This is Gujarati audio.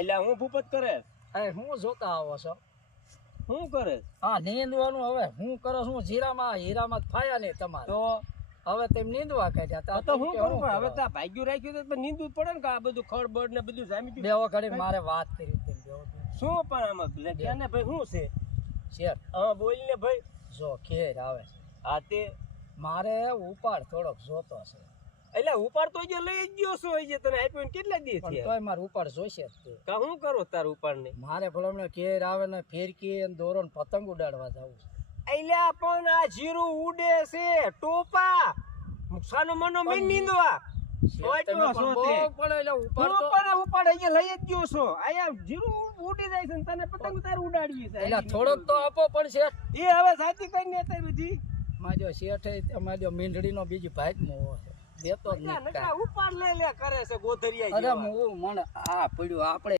એટલે હું ભૂપત કરે અરે હું જોતા આવો છો શું કરે હા નીંદવાનું હવે હું કરો છું હીરામાં ફાયા નહીં તમારે તો હવે તેમ નીંદવા કાઢ્યા તો હું કરું પણ હવે તો આ ભાગ્યું રાખ્યું તો નીંદવું જ પડે ને કે આ બધું ખડ બળ ને બધું જામી ગયું બેવો ઘડી મારે વાત કરી તેમ બેવો શું પણ આમાં ને ભાઈ શું છે શેઠ હા બોલ ને ભાઈ જો ખેર આવે હા તે મારે ઉપાડ થોડોક જોતો છે એટલે ઉપાડ તો જે લઈ જ ગયો છો જે તને આપ્યો ને કેટલા દી પણ થયા તોય મારે ઉપાડ જોઈશે જ તે. કા હું કરો તાર ઉપાડ ને મારે ભલામણે ઘેર આવે ને ફેરકી અને દોરો ને પતંગ ઉડાડવા જવું છે. અલ્યા પણ આ જીરું ઉડે છે ટોપા મુસાનો મનો મેં નીંદવા શેઠ તમે પણ બહુ પડે એટલે ઉપાડ તો ઉપાડ અહીંયા લઈ જ ગયો છો અહીંયા જીરું ઉડી જાય છે ને તને પતંગ તાર ઉડાડવી છે એટલે થોડોક તો આપો પણ શેઠ એ હવે સાચી કઈ ને તે બધી માજો શેઠ માજો મીંઢડીનો બીજી ભાગ મોવો છે દેતો જ નહીં ઉપાડ લે કરે છે ગોધરિયા અરે હું મને આ પડ્યું આપણે